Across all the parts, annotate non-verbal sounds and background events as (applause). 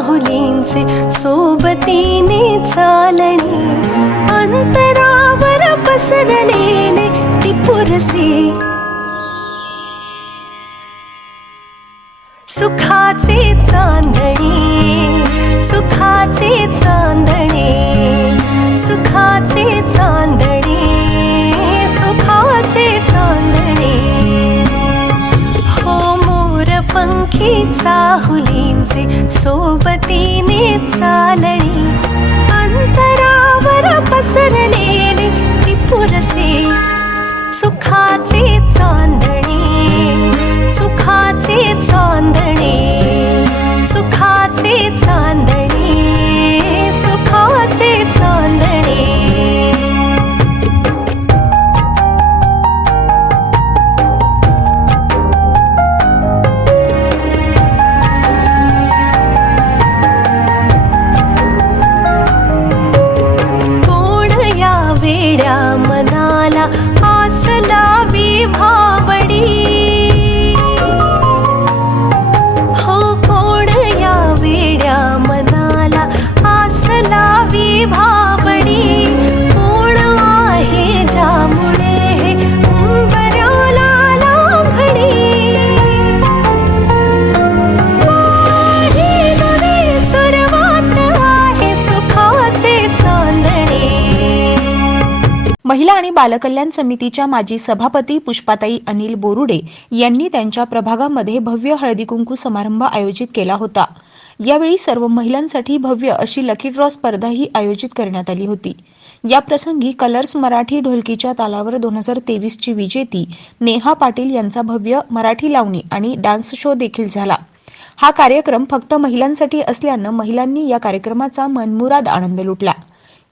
बाहुलींचे सोबतीने चालणे अंतरावर पसरलेले ती पुरसे. सुखाचे चांदणे सुखाचे चांदणे सुखा आणि बालकल्याण समितीच्या माजी सभापती पुष्पाताई अनिल बोरुडे यांनी त्यांच्या प्रभागामध्ये भव्य हळदीकुंकू समारंभ आयोजित केला होता. यावेळी सर्व महिलांसाठी भव्य अशी लकी ड्रॉ स्पर्धाही आयोजित करण्यात आली होती. या प्रसंगी कलर्स मराठी ढोलकीच्या तालावर दोन हजार तेवीसची विजेती नेहा पाटील यांचा भव्य मराठी लावणी आणि डान्स शो देखील झाला. हा कार्यक्रम फक्त महिलांसाठी असल्यानं महिलांनी या कार्यक्रमाचा मनमुराद आनंद लुटला.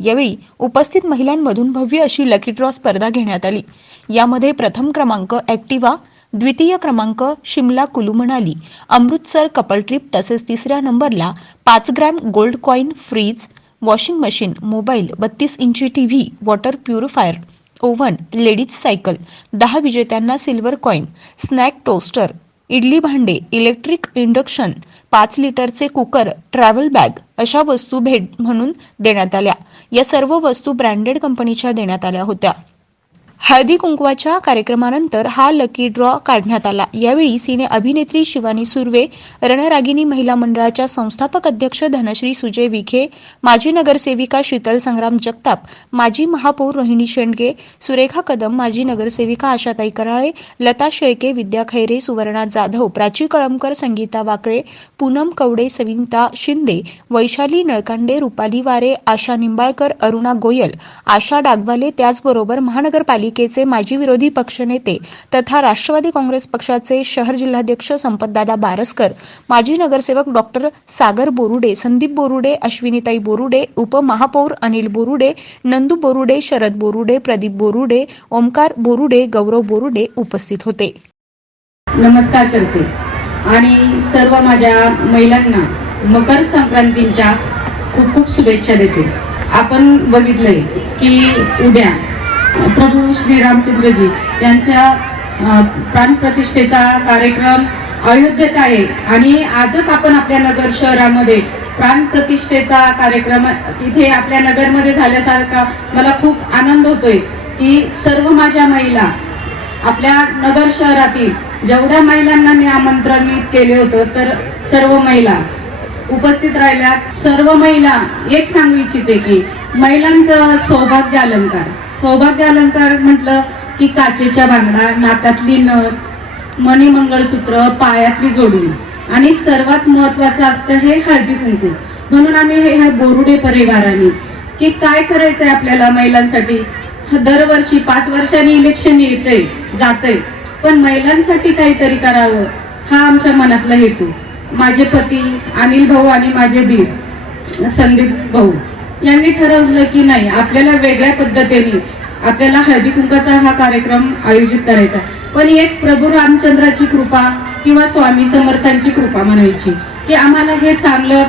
यावेळी उपस्थित महिलांमधून भव्य अशी लकी ड्रॉ स्पर्धा घेण्यात आली. यामध्ये प्रथम क्रमांक ॲक्टिवा द्वितीय क्रमांक शिमला कुलू मनाली अमृतसर कपल ट्रिप तसेच तिसऱ्या नंबरला पाच gram gold coin fridge washing machine mobile बत्तीस इंची T V water purifier oven ladies cycle दहा विजेत्यांना silver coin snack toaster idli भांडे इलेक्ट्रिक इंडक्शन पाच लिटरचे कुकर ट्रॅव्हल बॅग अशा वस्तू भेट म्हणून देण्यात आल्या. या सर्व वस्तू ब्रँडेड कंपनीच्या देण्यात आल्या होत्या. हळदी कुंकवाच्या कार्यक्रमानंतर हा लकी ड्रॉ काढण्यात आला. यावेळी सिने अभिनेत्री शिवानी सुर्वे रणरागिनी महिला मंडळाच्या संस्थापक अध्यक्ष धनश्री सुजय विखे माजी नगरसेविका शीतल संग्राम जगताप माजी महापौर रोहिणी शेंडगे सुरेखा कदम माजी नगरसेविका आशाताई कराळे लता शेळके विद्या खैरे सुवर्णा जाधव प्राची कळमकर संगीता वाकळे पूनम कवडे सविता शिंदे वैशाली नळकांडे रुपाली वारे आशा निंबाळकर अरुणा गोयल आशा डागवाले त्याचबरोबर महानगरपालिका महानगरपालिकेचे माजी विरोधी पक्षनेते तथा राष्ट्रवादी काँग्रेस पक्षाचे शहर जिल्हाध्यक्ष संपतदादा बारसकर माजी नगरसेवक डॉक्टर सागर बोरुडे संदीप बोरुडे अश्विनीताई बोरुडे उपमहापौर अनिल बोरुडे नंदू बोरुडे शरद बोरुडे प्रदीप बोरुडे ओमकार बोरुडे गौरव बोरुडे उपस्थित होते. नमस्कार करते. आणि सर्व माझ्या महिलांना मकर संक्रांतीच्या खूप खूप शुभेच्छा देते. आपण बघितलंय की उद्या प्रभू श्रीरामचंद्रजी यांच्या प्राणप्रतिष्ठेचा कार्यक्रम अयोध्येत आहे. आणि आजच आपण आपल्या नगर शहरामध्ये प्राणप्रतिष्ठेचा कार्यक्रम इथे आपल्या नगरमध्ये झाल्यासारखा मला खूप आनंद होतोय की सर्व माझ्या महिला आपल्या नगर शहरातील जेवढ्या महिलांना मी आमंत्रित केले होतं तर सर्व महिला उपस्थित राहिल्या. सर्व महिला एक सांगू इच्छिते की महिलांचं सौभाग्य अलंकार. सौभाग्य अलंकार म्हटलं की काचेच्या बांगडा नाकातली नथ मणी मंगळसूत्र पायातली जोडून आणि सर्वात महत्वाचं असतं हे हळदी कुंकू. म्हणून आम्ही हे ह्या बोरुडे परिवाराने की काय करायचंय आपल्याला महिलांसाठी? दरवर्षी पाच वर्षांनी इलेक्शन येतंय जातंय. पण महिलांसाठी काहीतरी करावं हा आमच्या मनातला हेतू. माझे पती अनिल भाऊ आणि माझे दीर संदीप भाऊ. यांनी ठरवलं की नाही आपल्याला वेगळ्या पद्धतीने आपल्याला हळदी कुंकाचा हा कार्यक्रम आयोजित करायचा पण एक प्रभू रामचंद्राची कृपा किंवा स्वामी समर्थांची कृपा म्हणायची की आम्हाला हे चांगलं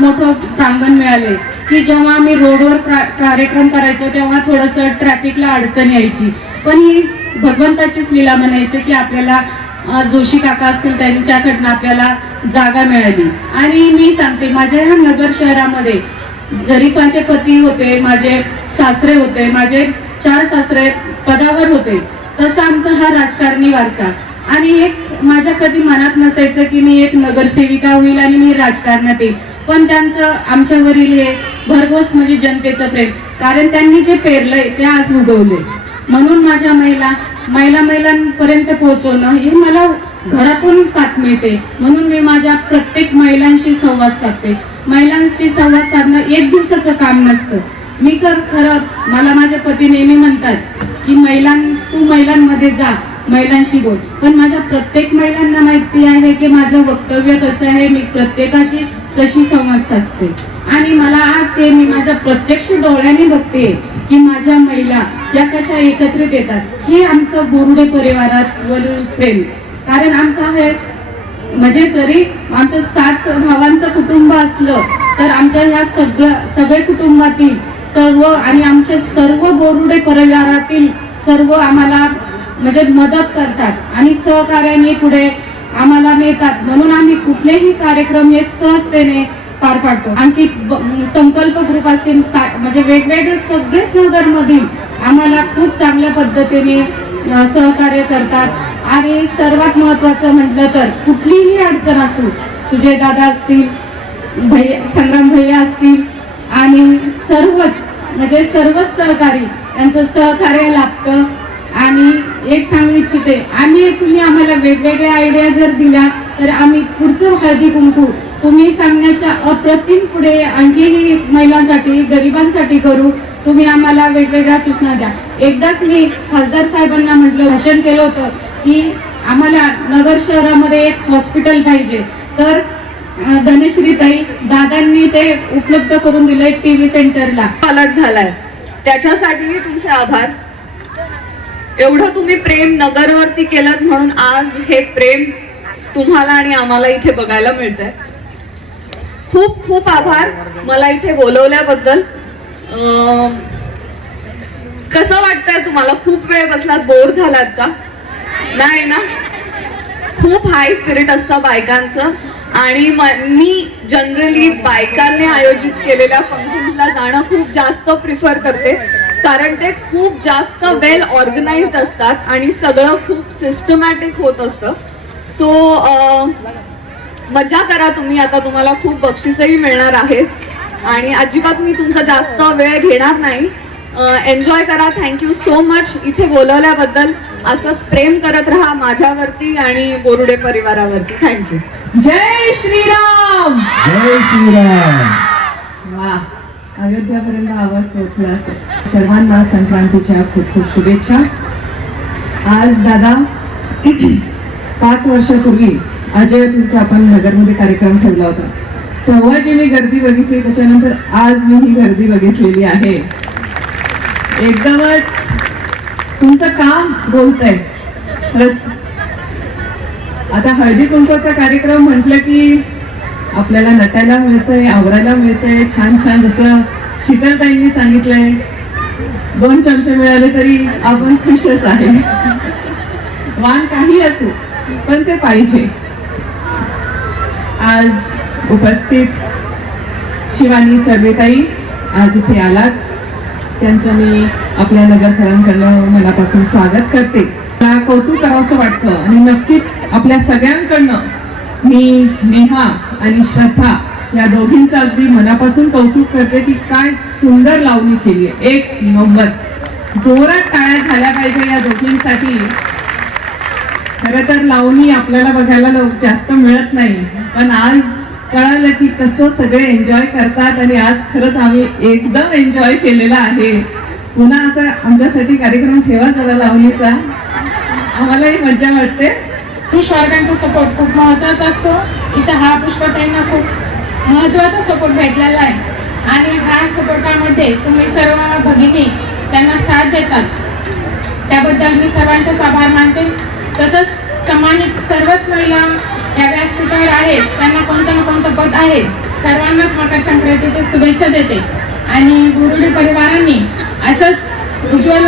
मोठं प्रांगण मिळाले की जेव्हा आम्ही रोडवर कार्यक्रम करायचो तेव्हा थोडंसं ट्रॅफिकला अडचण यायची. पण ही भगवंताचीच लीला म्हणायची की आपल्याला जोशी काका असतील त्यांच्याकडनं आपल्याला जागा मिळाली. आणि मी सांगते माझ्या ह्या नगर शहरामध्ये जरी माझे पती होते माझे सासरे होते माझे चार सासरे पदावर होते. तसा आमचा हा राजकारणी वारसा. आणि एक माझ्या कधी मनात नसायचं की मी एक नगरसेविका होईल आणि मी राजकारणात येईल. पण त्यांचं आमच्यावरील हे भरघोस म्हणजे जनतेचं प्रेम. कारण त्यांनी जे पेरलंय ते आज उगवले म्हणून माझ्या महिला महिला महिलांपर्यंत पोहोचवणं हे मला घरातून साथ मिळते. म्हणून मी माझ्या प्रत्येक महिलांशी संवाद साधते. महिलांशी संवाद साधणं एक दिवसाचं काम नसतं. मी तर खरं मला माझे पती नेहमी म्हणतात की महिलां तू महिलांमध्ये जा महिलांशी बोल. पण माझ्या प्रत्येक महिलांना माहिती आहे की माझं वक्तव्य कसं आहे मी प्रत्येकाशी कशी संवाद साधते. आणि मला आज हे मी माझ्या प्रत्यक्ष डोळ्याने बघते की माझ्या महिला या कशा एकत्रित येतात. हे आमचं बोरुडे परिवारात वरील प्रेम. कारण आमचं आहे म्हणजे जरी आमचं सात भावांचं कुटुंब असलं तर आमच्या ह्या सगळ्या सगळे कुटुंबातील सर्व आणि आमचे सर्व बोरुडे परिवारातील सर्व आम्हाला म्हणजे मदत करतात आणि सहकार्याने पुढे आम्हाला नेतात. म्हणून आम्ही कुठलेही कार्यक्रम हे सहजतेने पार पाडतो. आणखी ब- संकल्प ग्रुप असतील सा- म्हणजे वेगवेगळे सगळेच नगरमधील आम्हाला खूप चांगल्या पद्धतीने सहकार्य करतात. आणि सर्वात महत्वाचं म्हटलं तर कुठलीही अडचण असू सुजयदादा असतील भैया संग्राम भैया असतील आणि सर्वच म्हणजे सर्वच सहकारी त्यांचं सहकार्य लाभतं. आणि एक सांगू इच्छिते आम्ही तुम्ही आम्हाला वेगवेगळ्या आयडिया जर दिल्या तर आम्ही पुढचं हळदी कुंकू तुम्ही सांगण्याच्या अप्रतिम पुढे आणखीही महिलांसाठी गरिबांसाठी करू तुम्ही आम्हाला वेगवेगळ्या सूचना द्या. एकदाच मी खासदार साहेबांना म्हटलं भाषण केलं होतं की आम्हाला नगर शहरामध्ये एक हॉस्पिटल पाहिजे. तर अं, धनश्रीताई दादांनी ते उपलब्ध करून दिलंय टीव्ही सेंटरला पालट झालाय. त्याच्यासाठीही तुमचे आभार. एवढं तुम्ही प्रेम नगरवरती केलं म्हणून आज हे प्रेम तुम्हाला आणि आम्हाला इथे बघायला मिळतंय. खूप खूप आभार मला इथे बोलवल्याबद्दल. अं, कसं वाटतंय तुम्हाला? खूप वेळ बसलात बोर झालात का? नाही ना? खूप हाय स्पिरिट असतं बायकांचं. आणि मी जनरली बायकांनी आयोजित केलेल्या फंक्शन्सला जाणं खूप जास्त प्रिफर करते. कारण ते खूप जास्त वेल ऑर्गनाइज्ड असतात आणि सगळं खूप सिस्टमॅटिक होत असतं. सो मजा करा तुम्ही. आता तुम्हाला खूप बक्षीसही मिळणार आहेत. आणि अजिबात मी तुमचा जास्त वेळ घेणार नाही. एन्जॉय करा. थँक्यू सो मच इथे बोलवल्याबद्दल असंच प्रेम करत राहा माझ्यावरती आणि बोरुडे परिवारावरती. थँक्यू जय श्रीराम! जय श्रीराम! वा. अयोध्यापर्यंत आवाज पोहोचला असेल. सर्वांना संक्रांतीच्या खूप खूप शुभेच्छा. आज दादा (clears throat) पाच वर्षापूर्वी अजय तुमचा आपण नगरमध्ये कार्यक्रम ठेवला होता. तेव्हा जी मी गर्दी बघितली त्याच्यानंतर आज मी ही गर्दी बघितलेली आहे. एकदमच तुमचं काम बोलतंय. खरंच. आता हळदी कुंकवाचा कार्यक्रम म्हटलं की आपल्याला नटायला मिळतंय आवरायला मिळतंय. छान छान जसं शीतलताईंनी सांगितलंय दोन चमचे मिळाले तरी आपण खुशच आहे. वाण काही असो पण ते पाहिजे. आज उपस्थित शिवानी सर्वेताई आज इथे आलात. त्यांचं मी आपल्या नगरकरांकडनं मनापासून स्वागत करते. मला कौतुक करावंसं वाटतं आणि नक्कीच आपल्या सगळ्यांकडनं मी नेहा आणि श्रद्धा या दोघींचं अगदी मनापासून कौतुक करते की काय सुंदर लावणी केली आहे. एक नंबर. जोरात टाळ्या झाल्या पाहिजे या दोघींसाठी. खरं तर लावणी आपल्याला बघायला जास्त मिळत नाही. पण आज कळालं की कसं सगळे एन्जॉय करतात आणि आज खरंच आम्ही एकदम एन्जॉय केलेला आहे. पुन्हा असा आमच्यासाठी कार्यक्रम ठेवा जरा लावणीचा. आम्हालाही मज्जा वाटते. पुष्पवर्गांचा सपोर्ट खूप महत्त्वाचा असतो. इथं हा पुष्पताईंना खूप महत्त्वाचा सपोर्ट भेटलेला आहे. आणि ह्या सपोर्टामध्ये तुम्ही सर्व भगिनी त्यांना साथ देतात. त्याबद्दल मी सर्वांचाच आभार मानते. तसंच सन्मानित सर्वच महिला या व्यासपीठावर आहेत त्यांना कोणतं ना कोणतं पद आहे सर्वांनाच मकर संक्रांतीच्या शुभेच्छा देते. आणि गुरुडी परिवारांनी असंच उज्ज्वल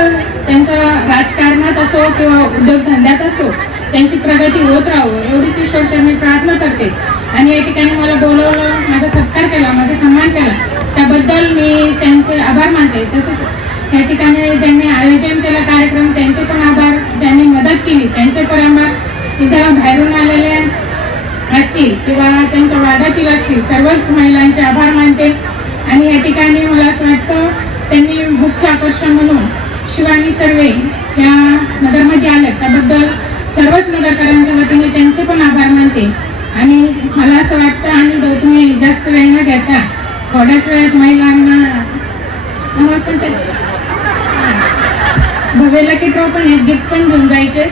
त्यांचं राजकारणात असो किंवा उद्योगधंद्यात असो त्यांची प्रगती होत राहावं एवढीच ईश्वरच्या मी प्रार्थना करते. आणि या ठिकाणी मला बोलवलं माझा सत्कार केला माझा सन्मान केला त्याबद्दल मी त्यांचे आभार मानते. तसंच या ठिकाणी ज्यांनी आयोजन केलं कार्यक्रम त्यांचे पण आभार. ज्यांनी मदत केली त्यांचे पण आभार. इथं बाहेरून आलेले असतील किंवा त्यांच्या वादातील असतील सर्वच महिलांचे आभार मानते. आणि या ठिकाणी मला असं वाटतं त्यांनी मुख्य आकर्षण म्हणून शिवानी सर्वे या नगरमध्ये आल्या त्याबद्दल सर्वच नगरकरांच्या वतीने त्यांचे पण आभार मानते. आणि मला असं वाटतं आणि तुम्ही जास्त वेळ न घेता थोड्याच वेळात महिलांना समोर भव्य लकी ड्रॉ पण गिफ्ट पण घेऊन जायचे.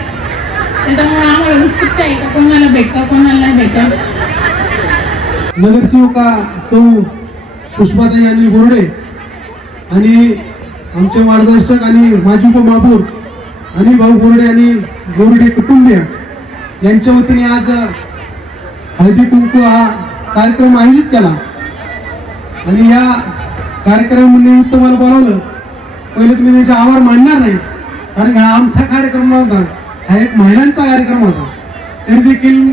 त्याच्यामुळे आम्हाला उत्सुकता आहे का कोणाला भेटतं कोणाला नाही नगरसेविका सौ पुष्पाताई यांनी बोर्डे आणि आमचे मार्गदर्शक आणि माजी उपमहापौर आणि भाऊ बोर्डे आणि बोर्डे कुटुंबीय यांच्या वतीने आज हळदी कुंकू हा कार्यक्रम आयोजित केला. आणि या कार्यक्रमानिमित्त मला बोलावलं पहिले तुम्ही त्यांचे आभार मानणार नाही कारण हा आमचा कार्यक्रम नव्हता. हा एक महिलांचा कार्यक्रम होता. तरी देखील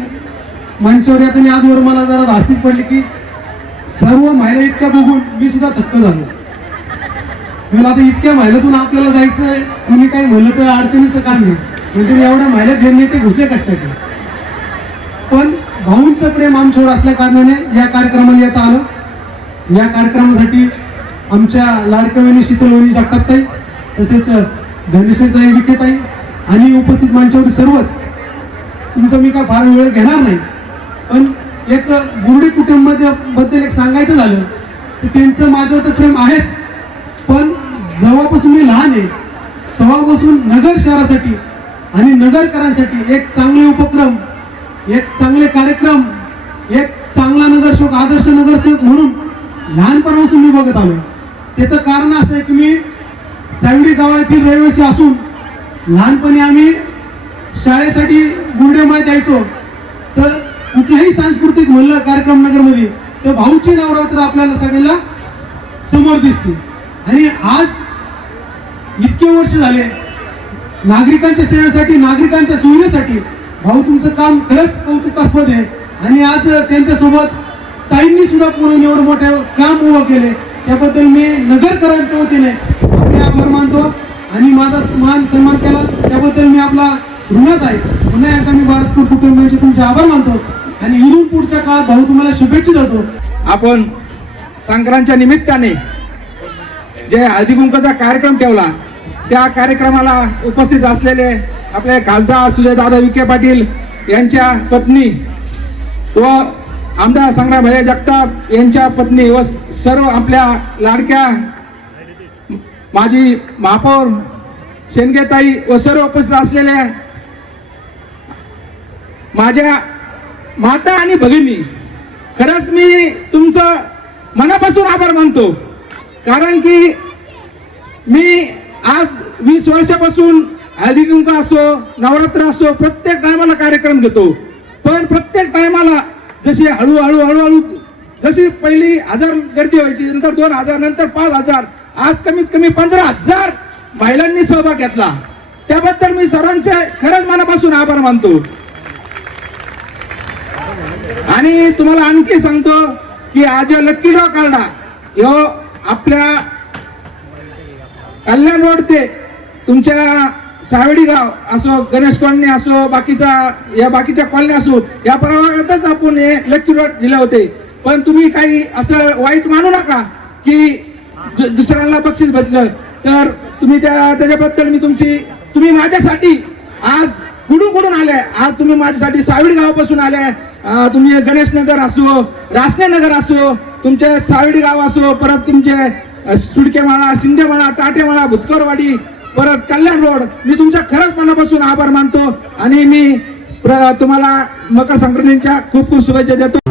मंचावर येताना आजवर मला जरा धास्तीच पडली की सर्व महिला इतक्या बघून मी सुद्धा थक्क झालो. मला आता इतक्या महिलातून आपल्याला जायचं कुणी काही म्हणलं तर अडचणीचं काम नाही. म्हणजे एवढ्या महिला घेऊन ते घुसले कशासाठी? पण भाऊंचं प्रेम आमच्यावर असल्या कारणाने या कार्यक्रमाला येता आलं. या कार्यक्रमासाठी आमच्या लाडकवणी शीतलवणी जगतापताई तसेच धनेश्वरताई विकेताई आणि उपस्थित माणसावर सर्वच. तुमचा मी काय फार वेळ घेणार नाही. पण एक बुरडी कुटुंबाबद्दल एक सांगायचं झालं तर त्यांचं माझ्यावर तर प्रेम आहेच. पण जेव्हापासून मी लहान आहे तेव्हापासून नगर शहरासाठी आणि नगरकरांसाठी एक चांगले उपक्रम एक चांगले कार्यक्रम एक चांगला नगरसेवक आदर्श नगरसेवक म्हणून लहानपणापासून मी बघत आलो त्याचं कारण असं आहे की मी सावडी गावातील रहिवासी असून लहानपणी आम्ही शाळेसाठी गुरुडेमाळ द्यायचो तर कुठलाही सांस्कृतिक म्हणलं कार्यक्रम नगरमध्ये तर भाऊची नवरात्र आपल्याला सगळ्यांना समोर दिसते. आणि आज इतके वर्ष झाले नागरिकांच्या सेवेसाठी नागरिकांच्या सुविधेसाठी भाऊ तुमचं काम खरंच कौतुकास्पद आहे. आणि आज त्यांच्यासोबत ताईंनी सुद्धा पुढून एवढं मोठं काम उभं केले. त्याबद्दल मी नगरकरांच्या वतीने आपले आभार मानतो. आणि माझा मान सन्मान केला. त्याबद्दल मी आपला ऋणच आहे. पुन्हा एकदा मी बारसपूर कुटुंबियांचे तुमचे आभार मानतो आणि इथून पुढच्या काळात भाऊ तुम्हाला शुभेच्छा देतो. आपण संक्रांतच्या निमित्ताने जे हळदीकुंकचा कार्यक्रम ठेवला त्या कार्यक्रमाला उपस्थित असलेले आपले खासदार सुजयदादा विखे पाटील यांच्या पत्नी व आमदार संग्राम भैया जगताप यांच्या पत्नी व सर्व आपल्या लाडक्या माझी महापौर शेनगेताई व सर्व उपस्थित असलेल्या माझ्या माता आणि भगिनी खरंच मी तुमचं मनापासून आभार मानतो. कारण की मी आज वीस वर्षापासून हळदी असो नवरात्र असो प्रत्येक टायमाला कार्यक्रम घेतो. पण प्रत्येक टायमाला जशी हळूहळू हळूहळू जशी पहिली हजार गर्दी व्हायची नंतर दोन हजार नंतर पाच हजार आज कमीत कमी पंधरा हजार महिलांनी सहभाग घेतला. त्याबद्दल मी सर्वांचे खरंच मनापासून आभार मानतो. आणि तुम्हाला आणखी सांगतो की आज लक्की ड्रॉ काढला ह्यो आपल्या कल्याण रोड ते तुमच्या सावडी गाव असो गणेश कॉलनी असो बाकीचा या बाकीच्या कॉलनी असो या प्रभागातच आपण हे लक्की ड्रॉ दिले होते. पण तुम्ही काही असं वाईट मानू नका की दुसऱ्यांना बक्षीस भेटलं तर तुम्ही त्या त्याच्याबद्दल मी तुमची तुम्ही माझ्यासाठी आज कुठून कुठून आले आज तुम्ही माझ्यासाठी सावडी गावापासून आले तुम्ही गणेश नगर असो रासने नगर असो तुमचे सावडी गाव असो परत तुमचे सुडके म्हणा शिंदे म्हणा ताटे म्हणा भुतकरवाडी परत कल्याण रोड. मी तुमच्या खरंच मनापासून आभार मानतो आणि मी तुम्हाला मकर संक्रांतीच्या खूप खूप शुभेच्छा देतो.